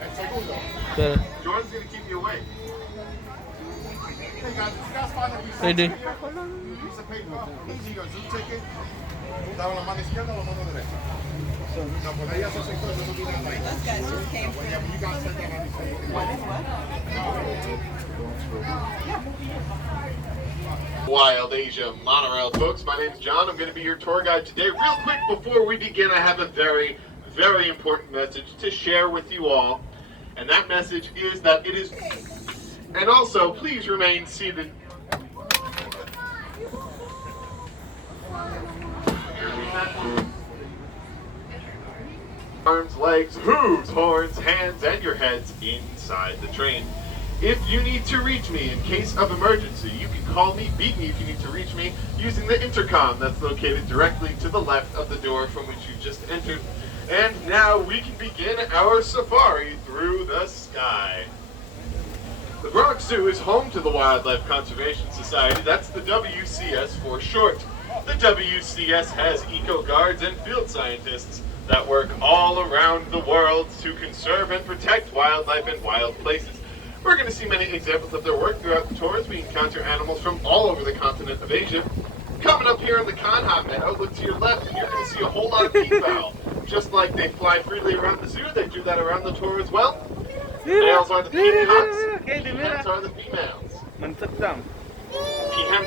And segundo, Jordan's going to keep you awake. Hey guys, if you guys find a piece of paper, your Zoom ticket, dale la mano izquierda o la mano derecha. No, pues ella se sector, yo no vi nada ahí. Those guys just came. When you guys said that, Wild Asia Monorail, folks. My name is John. I'm going to be your tour guide today. Real quick before we begin, I have a very, very important message to share with you all. And that message is that it is... And also, please remain seated. Arms, legs, hooves, horns, hands, and your heads inside the train. If you need to reach me in case of emergency, you can call me, beat me if you need to reach me, using the intercom that's located directly to the left of the door from which you just entered. And now we can begin our safari through the sky. The Bronx Zoo is home to the Wildlife Conservation Society. That's the WCS for short. The WCS has eco-guards and field scientists that work all around the world to conserve and protect wildlife and wild places. We're going to see many examples of their work throughout the tours. We encounter animals from all over the continent of Asia. Coming up here in the Kanha Meadow, look to your left and you're going to see a whole lot of peafowl. Just like they fly freely around the zoo, they do that around the tour as well. Males are the peacocks, peahens are the females. Peahens are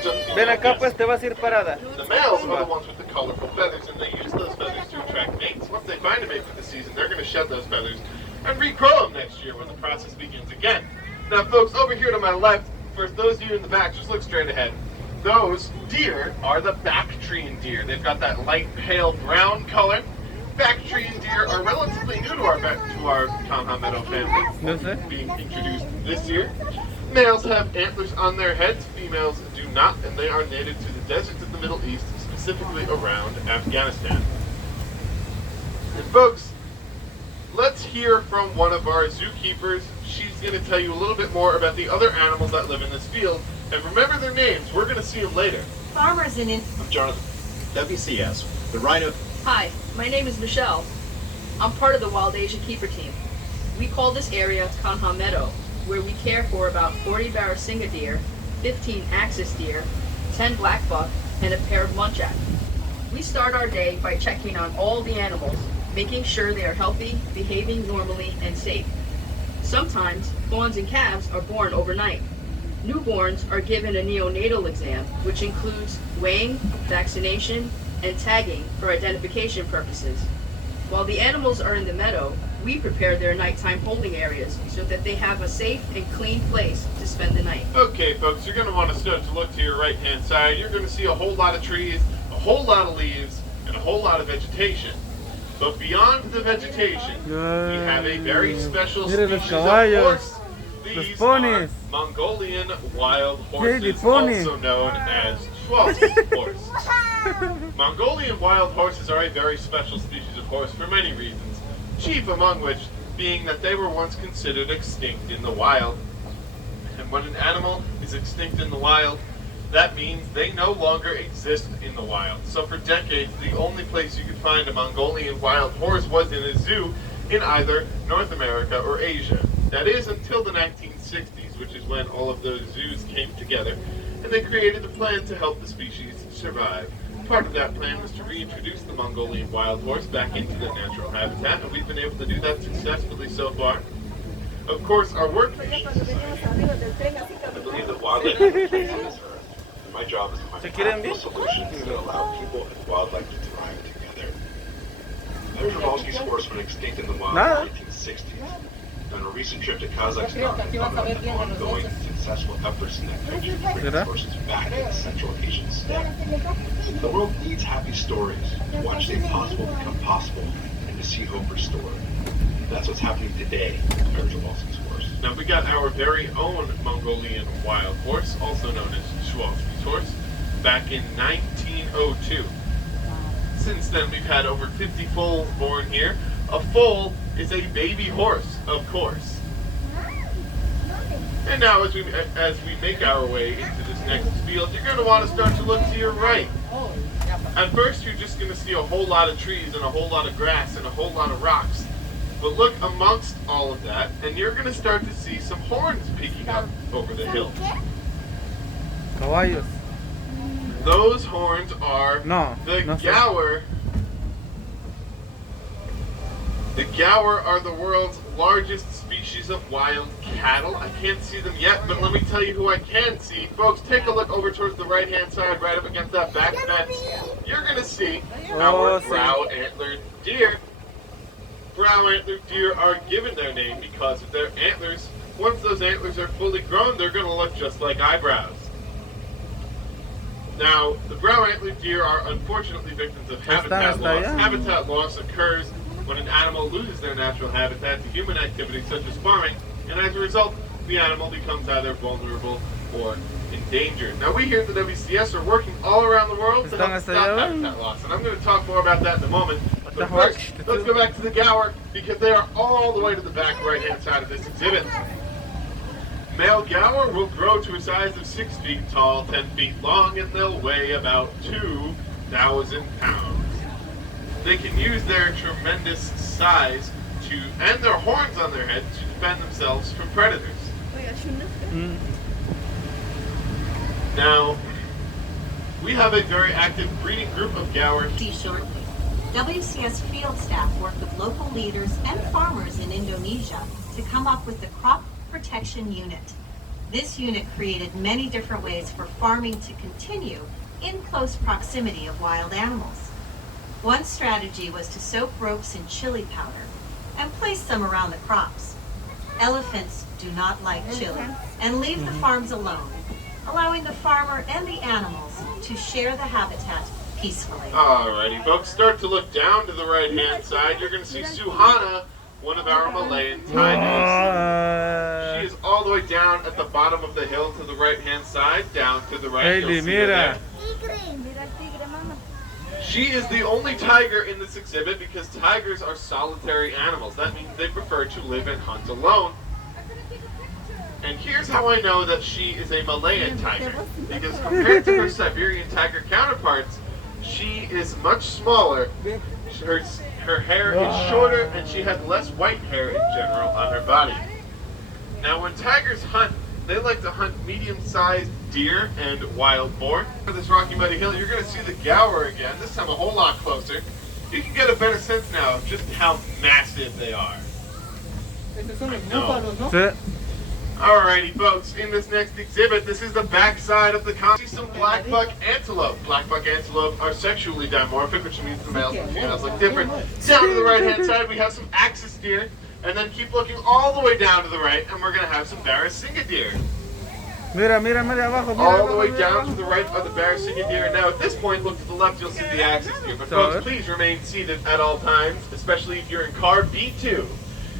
the Ven acá, pues females. te vas a ir parada. The males are the ones with the colorful feathers, and they use those feathers to attract mates. Once they find a mate for the season, they're going to shed those feathers and regrow them next year when the process begins again. Now, folks, over here to my left, for those of you in the back, just look straight ahead. Those deer are the Bactrian deer. They've got that light pale brown color. Bactrian deer are relatively new to our Kanha Meadow family, being introduced this year. Males have antlers on their heads, females do not, and they are native to the deserts of the Middle East, specifically around Afghanistan. And folks, let's hear from one of our zookeepers. She's going to tell you a little bit more about the other animals that live in this field. And remember their names, we're going to see them later. Farmers in I'm Jonathan. WCS, the rhino. Hi, my name is Michelle. I'm part of the Wild Asia Keeper team. We call this area Kanha Meadow, where we care for about 40 Barasingha deer, 15 axis deer, 10 black buck, and a pair of muntjac. We start our day by checking on all the animals, making sure they are healthy, behaving normally, and safe. Sometimes, fawns and calves are born overnight. Newborns are given a neonatal exam, which includes weighing, vaccination, and tagging for identification purposes. While the animals are in the meadow, we prepare their nighttime holding areas so that they have a safe and clean place to spend the night. Okay, folks, you're going to want to start to look to your right-hand side. You're going to see a whole lot of trees, a whole lot of leaves, and a whole lot of vegetation. But beyond the vegetation, we have a very special species of horse. These are Mongolian wild horses, also known as Schwarzenegger horse. Mongolian wild horses are a very special species of horse for many reasons, chief among which being that they were once considered extinct in the wild. And when an animal is extinct in the wild, that means they no longer exist in the wild. So for decades, the only place you could find a Mongolian wild horse was in a zoo in either North America or Asia. That is until the 1960s, which is when all of those zoos came together, and they created a plan to help the species survive. Part of that plan was to reintroduce the Mongolian wild horse back into their natural habitat, and we've been able to do that successfully so far. Of course, our work... I believe that wildlife is on this earth. My job is to find practical solutions that allow people and wildlife to thrive together. Zoologico's horse went extinct in the wild in the 1960s. On a recent trip to Kazakhstan, we found out the ongoing successful efforts in that country to bring the horses back to the Central Asian steppe. The world needs happy stories, to watch the impossible become possible, and to see hope restored. That's what's happening today with Zoologico's horse. Now we got our very own Mongolian wild horse, also known as Schwarzenegger's horse, back in 1902. Since then we've had over 50 foals born here. A foal is a baby horse, of course. And now as we make our way into this next field, you're going to want to start to look to your right. At first you're just going to see a whole lot of trees and a whole lot of grass and a whole lot of rocks. But look amongst all of that, and you're going to start to see some horns peeking up over the hill. Caballos. Those horns are the gaur. The gaur are the world's largest species of wild cattle. I can't see them yet, but let me tell you who I can see. Folks, take a look over towards the right-hand side, right up against that back fence. You're going to see our brow-antlered deer. Brow-antlered deer are given their name because of their antlers. Once those antlers are fully grown, they're going to look just like eyebrows. Now, the brow-antlered deer are unfortunately victims of habitat loss. Habitat loss occurs when an animal loses their natural habitat to human activities such as farming, and as a result, the animal becomes either vulnerable or endangered. Now, we here at the WCS are working all around the world to help stop habitat loss, and I'm going to talk more about that in a moment. But first, let's go back to the gaur, because they are all the way to the back right-hand side of this exhibit. Male gaur will grow to a size of 6 feet tall, 10 feet long, and they'll weigh about 2,000 pounds. They can use their tremendous size and their horns on their head to defend themselves from predators. Now, we have a very active breeding group of gaur. Shortly. WCS field staff work with local leaders and farmers in Indonesia to come up with the Crop Protection Unit. This unit created many different ways for farming to continue in close proximity of wild animals. One strategy was to soak ropes in chili powder and place them around the crops. Elephants do not like chili and leave the farms alone, allowing the farmer and the animals to share the habitat peacefully. Alrighty, folks, start to look down to the right-hand side. You're going to see Suhana, one of our Malayan tigers. She is all the way down at the bottom of the hill to the right-hand side, down to the right. You'll see her there. She is the only tiger in this exhibit because tigers are solitary animals. That means they prefer to live and hunt alone. And here's how I know that she is a Malayan tiger. Because compared to her Siberian tiger counterparts, she is much smaller. Her hair is shorter and she has less white hair in general on her body. Now when tigers hunt, they like to hunt medium-sized deer and wild boar. For this rocky muddy hill, you're going to see the gaur again, this time a whole lot closer. You can get a better sense now of just how massive they are. Alrighty folks, in this next exhibit, this is the backside of the see some blackbuck antelope. Blackbuck antelope are sexually dimorphic, which means the males and females look different. Down to the right-hand side, we have some axis deer. And then keep looking all the way down to the right, and we're going to have some Barrasinga deer. All the way down to the right are the Barrasinga deer. Now at this point, look to the left, you'll see the axis deer. But folks, please remain seated at all times, especially if you're in car B2.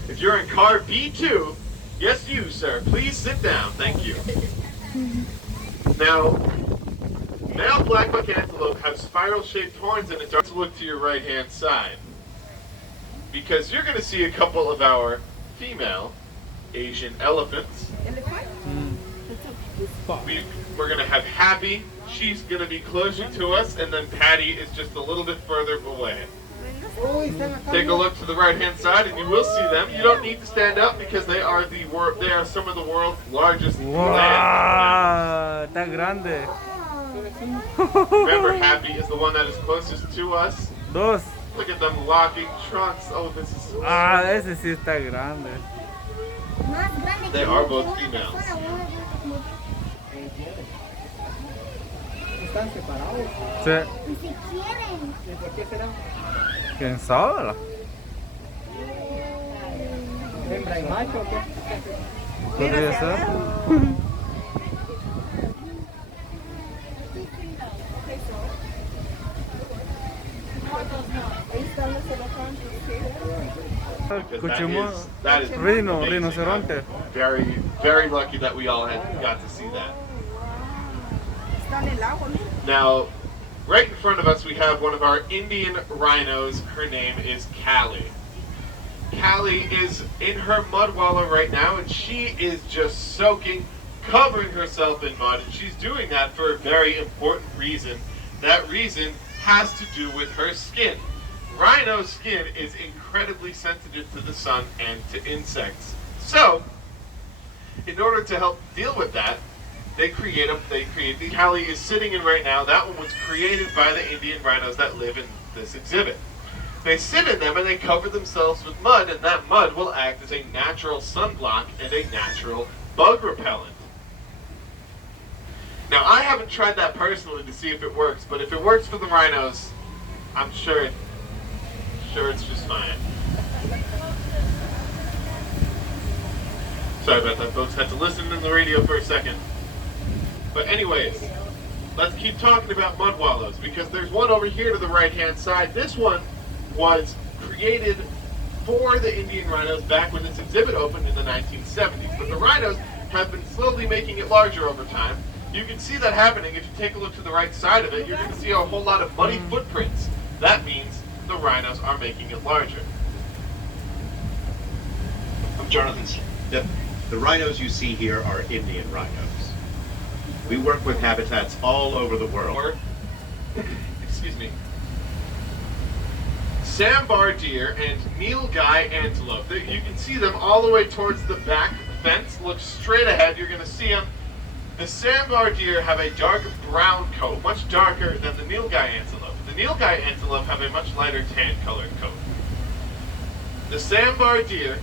If you're in car B2, yes you, sir, please sit down. Thank you. Now, male blackbuck antelope have spiral-shaped horns, and it's hard to look to your right-hand side, because you're going to see a couple of our female Asian elephants. We're going to have Happy. She's going to be closer to us, and then Patty is just a little bit further away. Take a look to the right-hand side, and you will see them. You don't need to stand up because they are some of the world's largest land. Tan grande. Remember, Happy is the one that is closest to us. Dos. Look at them locking trunks. Oh, this is so ese sí está grande. They are both females. Sí. ¿Quién sabe? ¿Hembra y macho o qué? Podría ser. That is rhinoceronte. Very, very lucky that we all got to see that. Now, right in front of us, we have one of our Indian rhinos. Her name is Callie. Callie is in her mud wallow right now, and she is just soaking, covering herself in mud, and she's doing that for a very important reason. That reason has to do with her skin. rhino skin is incredibly sensitive to the sun and to insects. So, in order to help deal with that, they create the Hallie is sitting in right now. That one was created by the Indian rhinos that live in this exhibit. They sit in them and they cover themselves with mud, and that mud will act as a natural sunblock and a natural bug repellent. Now, I haven't tried that personally to see if it works, but if it works for the rhinos, I'm sure it's just fine. Sorry about that, folks. Had to listen to the radio for a second. But anyways, let's keep talking about mud wallows, because there's one over here to the right-hand side. This one was created for the Indian rhinos back when this exhibit opened in the 1970s. But the rhinos have been slowly making it larger over time. You can see that happening if you take a look to the right side of it. You're going to see a whole lot of muddy footprints. That means the rhinos are making it larger. I'm Jonathan. The rhinos you see here are Indian rhinos. We work with habitats all over the world. Excuse me. Sambar deer and nilgai antelope. You can see them all the way towards the back fence. Look straight ahead. You're going to see them. The sambar deer have a dark brown coat, much darker than the nilgai antelope. The nilgai antelope have a much lighter tan colored coat. The sambar deer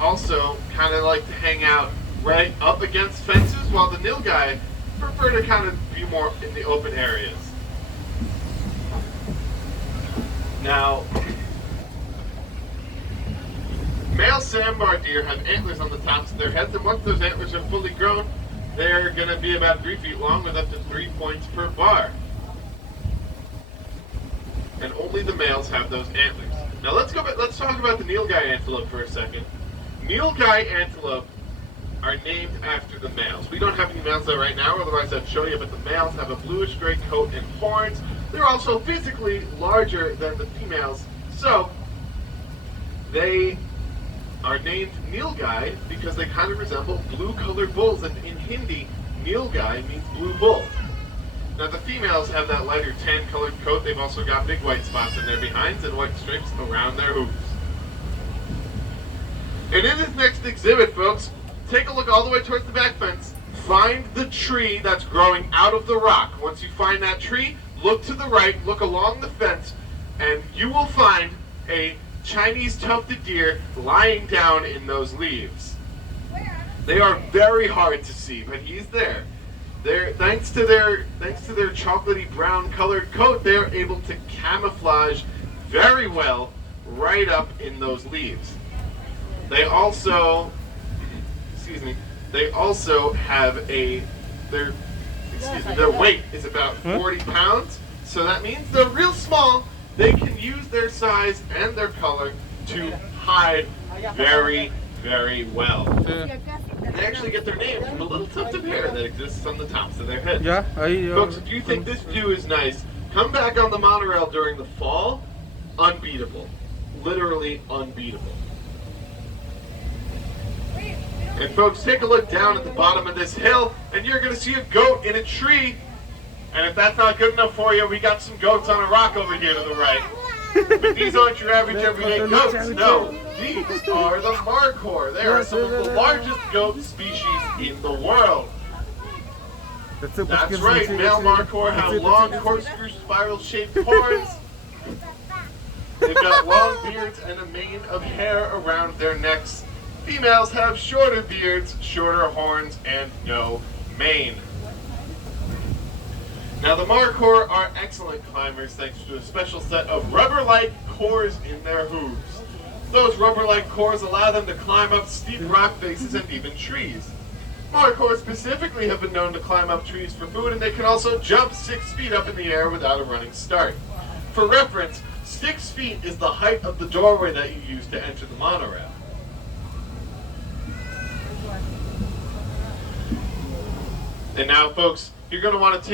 also kind of like to hang out right up against fences, while the nilgai prefer to kind of be more in the open areas. Now, male sambar deer have antlers on the tops of their heads, and once those antlers are fully grown, they're going to be about 3 feet long with up to 3 points per bar. And only the males have those antlers. Now let's talk about the nilgai antelope for a second. Nilgai antelope are named after the males. We don't have any males there right now, otherwise I'd show you, but the males have a bluish gray coat and horns. They're also physically larger than the females, so they are named nilgai because they kind of resemble blue-colored bulls, and in Hindi, nilgai means blue bull. Now the females have that lighter tan-colored coat. They've also got big white spots in their behinds and white stripes around their hooves. And in this next exhibit, folks, take a look all the way towards the back fence. Find the tree that's growing out of the rock. Once you find that tree, look to the right, look along the fence, and you will find a Chinese tufted deer lying down in those leaves. They are very hard to see, but he's there. Thanks to their chocolatey brown colored coat, they're able to camouflage very well right up in those leaves. They also, have their weight is about 40 pounds, so that means they're real small. They can use their size and their color to hide very, very well. They actually get their name from a little tuft of hair that exists on the tops of their heads. Folks, if you think this view is nice, come back on the monorail during the fall. Unbeatable. Literally unbeatable. And folks, take a look down at the bottom of this hill, and you're going to see a goat in a tree. And if that's not good enough for you, we got some goats on a rock over here to the right. But these aren't your average everyday goats. No, these are the markhor. They are some of the largest goat species in the world. That's right, male markhor have long corkscrew spiral-shaped horns. They've got long beards and a mane of hair around their necks. Females have shorter beards, shorter horns, and no mane. Now the markhor are excellent climbers thanks to a special set of rubber-like cores in their hooves. Those rubber-like cores allow them to climb up steep rock faces and even trees. Markhor specifically have been known to climb up trees for food, and they can also jump 6 feet up in the air without a running start. For reference, 6 feet is the height of the doorway that you use to enter the monorail. And now, folks, you're going to want to take